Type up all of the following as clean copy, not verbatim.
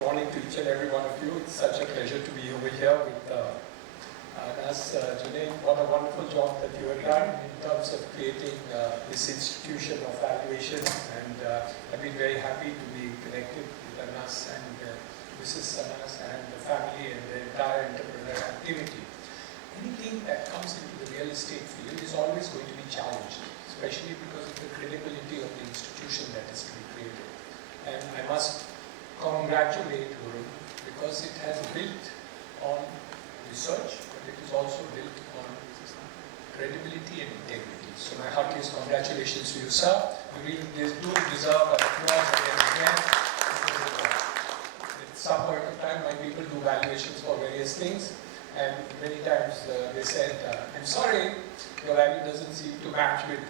Morning to each and every one of you. It's such a pleasure to be over here with Anas, Junaid. What a wonderful job that you have done in terms of creating this institution of valuation, and I've been very happy to be connected with Anas and Mrs. Anas and the family and the entire entrepreneurial activity. Anything that comes into the real estate field is always going to be challenged, especially because of the credibility of the institution that is to be created. And I must congratulate Hurun because it has built on research, but it is also built on credibility and integrity. So my heartiest congratulations to you, sir. You really do deserve an applause again and again. At some point of time, my people do valuations for various things, and many times they said, I'm sorry, your value doesn't seem to match with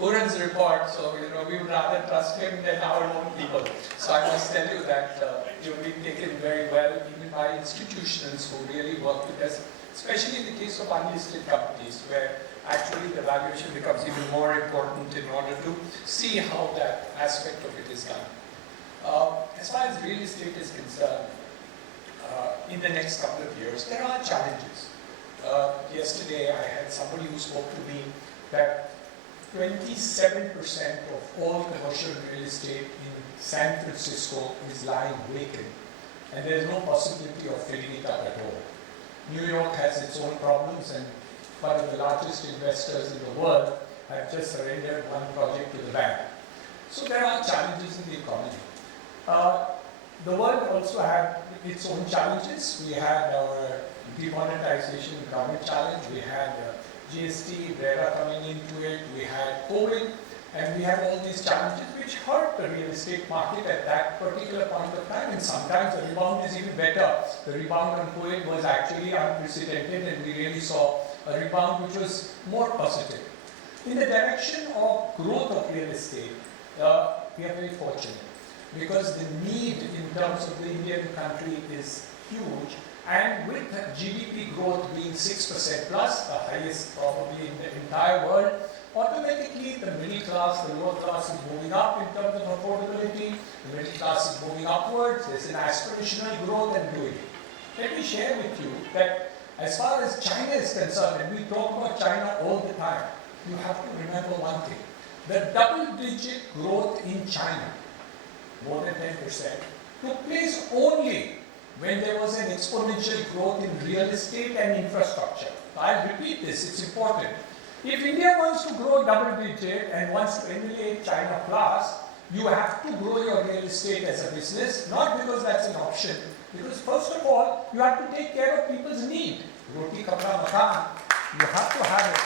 Hurun's report, so we would rather trust him than our own people. So I must tell you that you've been taken very well, even by institutions who really work with us, especially in the case of unlisted companies, where actually the valuation becomes even more important in order to see how that aspect of it is done. As far as real estate is concerned, in the next couple of years, there are challenges. Yesterday, I had somebody who spoke to me that 27% of all commercial real estate in San Francisco is lying vacant, and there is no possibility of filling it up at all. New York has its own problems, and one of the largest investors in the world have just surrendered one project to the bank. So there are challenges in the economy. The world also had its own challenges. We had our demonetization government challenge, we had GST, RERA coming into it, we had COVID, and we had all these challenges which hurt the real estate market at that particular point of time, and sometimes the rebound is even better. The rebound on COVID was actually unprecedented, and we really saw a rebound which was more positive. In the direction of growth of real estate, we are very fortunate because the need in terms of the Indian country is huge. And with GDP growth being 6% plus, the highest probably in the entire world, automatically the middle class, the lower class is moving up in terms of affordability, the middle class is moving upwards, there's an aspirational growth and doing it. Let me share with you that as far as China is concerned, and we talk about China all the time, you have to remember one thing. The double-digit growth in China, more than 10%, took place only when there was an exponential growth in real estate and infrastructure. I'll repeat this, it's important. If India wants to grow double digit and wants to emulate China plus, you have to grow your real estate as a business, not because that's an option, because first of all, you have to take care of people's need. Roti, kapda, makan, you have to have it.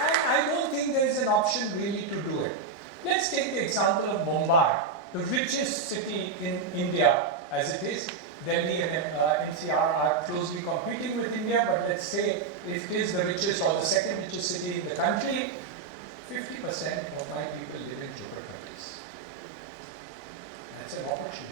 And I don't think there is an option really to do it. Let's take the example of Mumbai, the richest city in India as it is. Delhi and NCR are closely competing with India, but let's say if it is the richest or the second richest city in the country, 50% of my people live in jhoparpattis. That's an opportunity.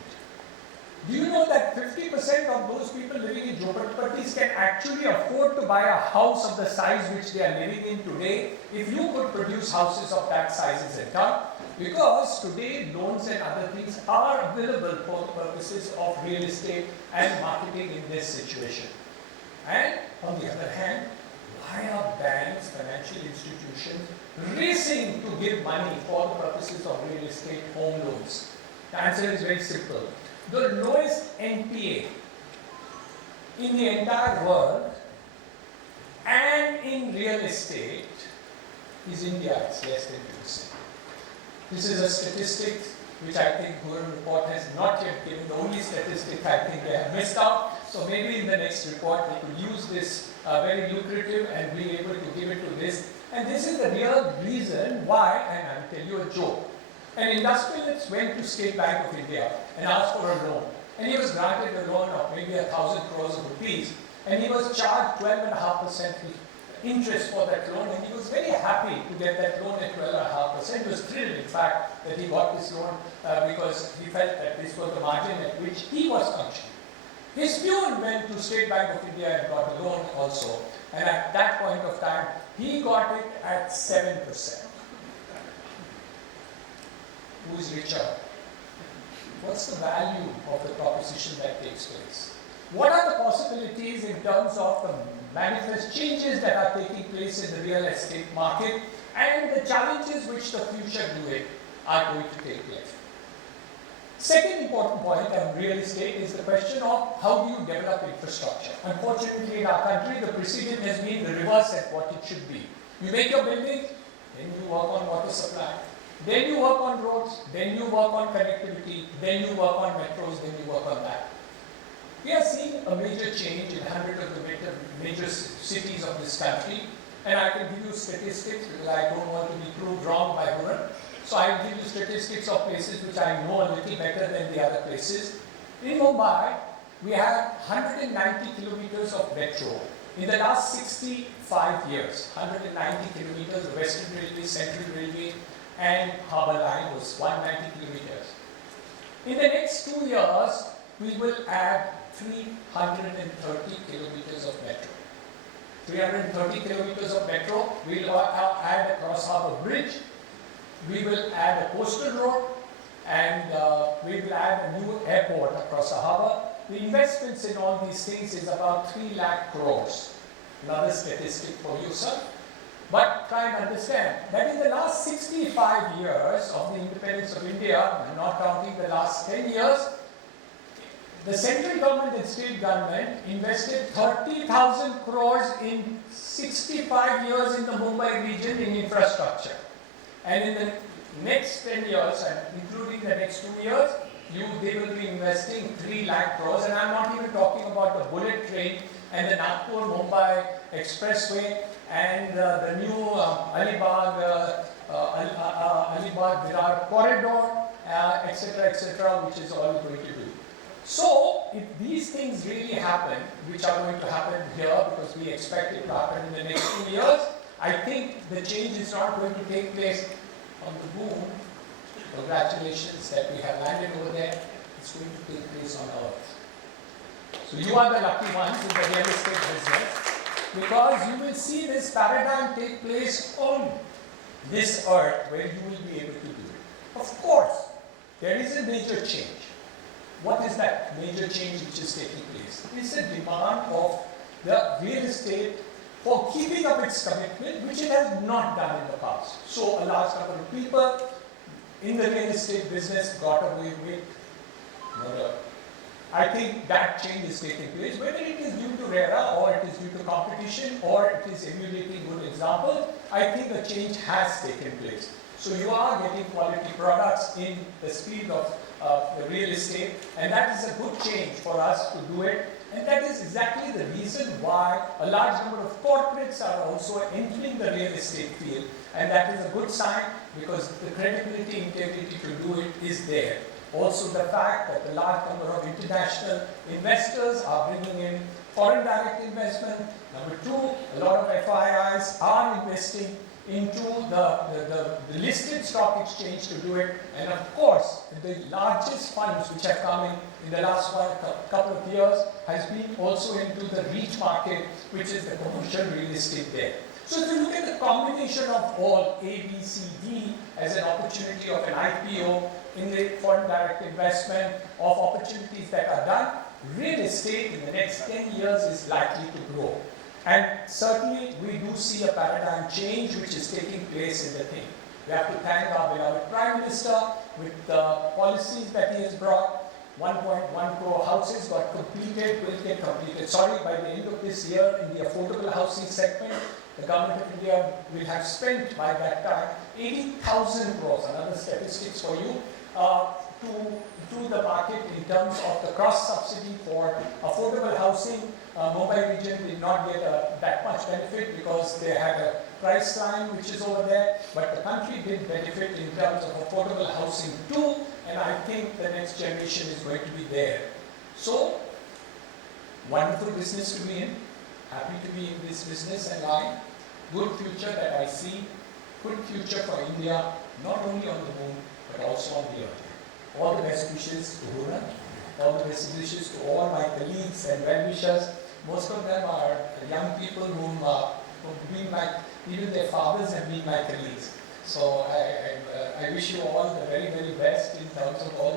Do you know that 50% of those people living in jhoparpattis can actually afford to buy a house of the size which they are living in today? If you could produce houses of that size, etc. Because today loans and other things are available for the purposes of real estate and marketing in this situation. And on the other hand, why are banks, financial institutions racing to give money for the purposes of real estate home loans? The answer is very simple. The lowest NPA in the entire world and in real estate is India. It's less than 2%. This is a statistic which I think Hurun report has not yet given. The only statistic I think they have missed out. So maybe in the next report they could use this very lucrative and be able to give it to this. And this is the real reason why, and I'll tell you a joke. An industrialist went to State Bank of India and asked for a loan. And he was granted a loan of maybe 1,000 crores of rupees. And he was charged 12.5% interest for that loan, and he was very happy to get that loan at 12.5%. He was thrilled, in fact, that he got this loan because he felt that this was the margin at which he was functioning. His peon went to State Bank of India and got a loan also, and at that point of time, he got it at 7%. Who is richer? Was what's the value of the proposition that takes place? What are the possibilities in terms of the manifest changes that are taking place in the real estate market and the challenges which the future GROHE are going to take place? Second important point on real estate is the question of how do you develop infrastructure. Unfortunately, in our country, the precedent has been the reverse of what it should be. You make your building, then you work on water supply, then you work on roads, then you work on connectivity, then you work on metros, then you work on that. We are seeing a major change in 100 of the major cities of this country, and I can give you statistics because I don't want to be proved wrong by Hurun. So I will give you statistics of places which I know a little better than the other places. In Mumbai, we have 190 kilometers of metro. In the last 65 years, 190 kilometers, the Western Railway, Central Railway, and Harbour Line was 190 kilometers. In the next 2 years, we will add 330 kilometers of metro. 330 kilometers of metro, we will add a cross-harbour bridge, we will add a coastal road, and we will add a new airport across the harbour. The investments in all these things is about 3 lakh crores. Another statistic for you, sir. But try and understand that in the last 65 years of the independence of India, I'm not counting the last 10 years, the central government and state government invested 30,000 crores in 65 years in the Mumbai region in infrastructure. And in the next 10 years, and including the next 2 years, they will be investing 3 lakh crores. And I'm not even talking about the bullet train and the Nagpur-Mumbai expressway and the new Alibag-Virar corridor, etc., which is all going to do. So, if these things really happen, which are going to happen here because we expect it to happen in the next 2 years, I think the change is not going to take place on the moon. Congratulations that we have landed over there. It's going to take place on Earth. So you are the lucky ones in the real estate business because you will see this paradigm take place on this Earth where you will be able to do it. Of course, there is a major change. What is that major change which is taking place? It's a demand of the real estate for keeping up its commitment, which it has not done in the past. So a large number of people in the real estate business got away with murder. I think that change is taking place, whether it is due to RERA or it is due to competition or it is emulating good examples. I think the change has taken place. So you are getting quality products in the speed of the real estate, and that is a good change for us to do it. And that is exactly the reason why a large number of corporates are also entering the real estate field. And that is a good sign because the credibility, integrity to do it is there. Also the fact that a large number of international investors are bringing in foreign direct investment. Number two, a lot of FIIs are investing into the listed stock exchange to do it. And of course, the largest funds which have come in the last couple of years has been also into the REIT market, which is the commercial real estate there. So if you look at the combination of all A, B, C, D as an opportunity of an IPO in the foreign direct investment, of opportunities that are done, real estate in the next 10 years is likely to grow. And certainly we do see a paradigm change which is taking place in the thing. We have to thank our beloved Prime Minister with the policies that he has brought. 1.1 crore houses got completed, will get completed. Sorry, by the end of this year in the affordable housing segment, the government of India will have spent by that time 80,000 crores, another statistics for you, to the market in terms of the cross-subsidy for affordable housing. Mumbai region did not get that much benefit because they had a price line which is over there, but the country did benefit in terms of affordable housing too, and I think the next generation is going to be there. So, wonderful business to be in, happy to be in this business and line, good future that I see, good future for India, not only on the moon, but also on the earth. All the best wishes to Hurun, all the best wishes to all my colleagues and well-wishers. Most of them are young people whom been my, even their fathers have been my colleagues. So I wish you all the very, very best in terms of all